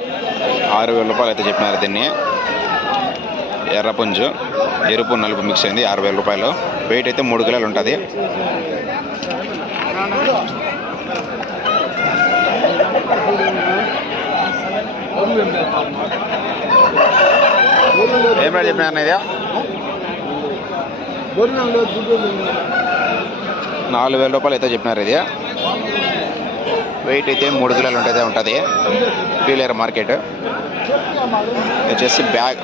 6,000 రూపాయలు అయితే చెప్పినారు దీన్ని. ఎర్రపుంజు ఎరుపు నలుపు మిక్స్ అయింది. 6,000 రూపాయలు. వెయిట్ అయితే 3 కిలోలు ఉంటుంది. ఏం రేట్ చెప్పినారు ఇది? 4,000 రూపాయలు అయితే చెప్పినారు ఇది. వెయిట్ అయితే 3 కిలోలు ఉంటుంది. పీలేరు మార్కెట్ వచ్చేసి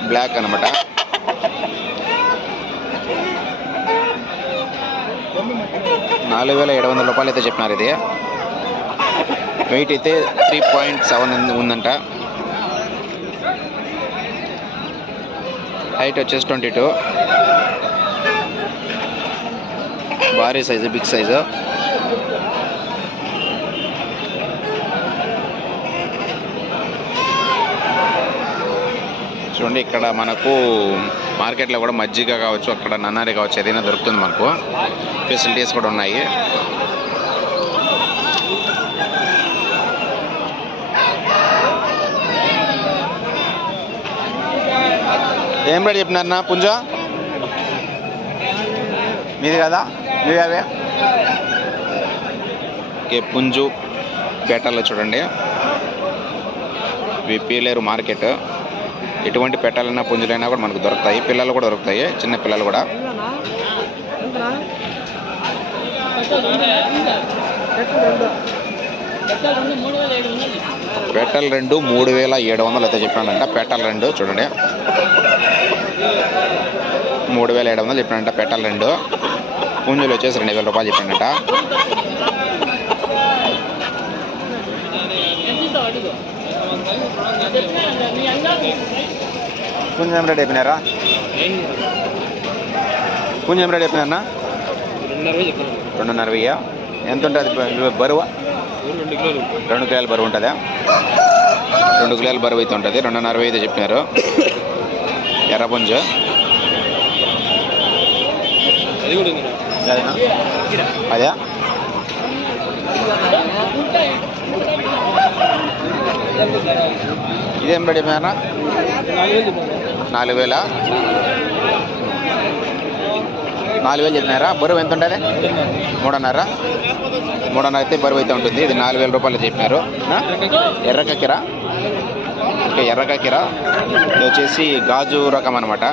బ్లాక్ అనమాట. ₹4,700 అయితే చెప్పినారు ఇది. వెయిట్ అయితే 3.7 ఉందంట. హైట్ వచ్చేసి 22. భారీ సైజు, బిగ్ సైజు. చూడండి, ఇక్కడ మనకు మార్కెట్లో కూడా మజ్జిగ కావచ్చు, అక్కడ నన్నారి కావచ్చు, ఏదైనా దొరుకుతుంది. మనకు ఫెసిలిటీస్ కూడా ఉన్నాయి. ఏం రేట్ చెప్పినారన్నా పుంజ? మీది కదా, మీది అవే. ఓకే, పుంజు పేటల్లో చూడండి. ఇవి పీలేరు మార్కెట్. ఎటువంటి పెట్టాలన్నా పుంజులైనా కూడా మనకు దొరుకుతాయి. పిల్లలు కూడా దొరుకుతాయి, చిన్న పిల్లలు కూడా. పెట్టలు 2 3,700 అయితే చెప్పానంట. పెట్టలు 2 చూడండి, 3,700 చెప్పానంట. పెట్టలు 2. పుంజులు వచ్చేసి 2,000 రూపాయలు చెప్పానంట. పుంజు ఏం రేట్ అయిపోయినారా? పుంజు ఏం రేట్ అయిపోయినా? 2,500. ఎంత ఉంటుంది బరువు? 2 కిలోల బరువు ఉంటుందా? 2 కిలోల బరువు అయితే ఉంటుంది. 2,500 అయితే చెప్పినారు. ఎర్రపుంజు అదే. ఇదేం రేట్ అయిపోయినా? 4,000. 4,000 చెప్పినారా? బరువు ఎంత ఉంటుంది? 3,500 అయితే బరువు అయితే ఉంటుంది. ఇది 4,000 రూపాయలు చెప్పినారు. ఎర్రకక్కిరా. ఓకే, ఎర్రకక్కిరా. ఇది వచ్చేసి గాజు రకం అనమాట.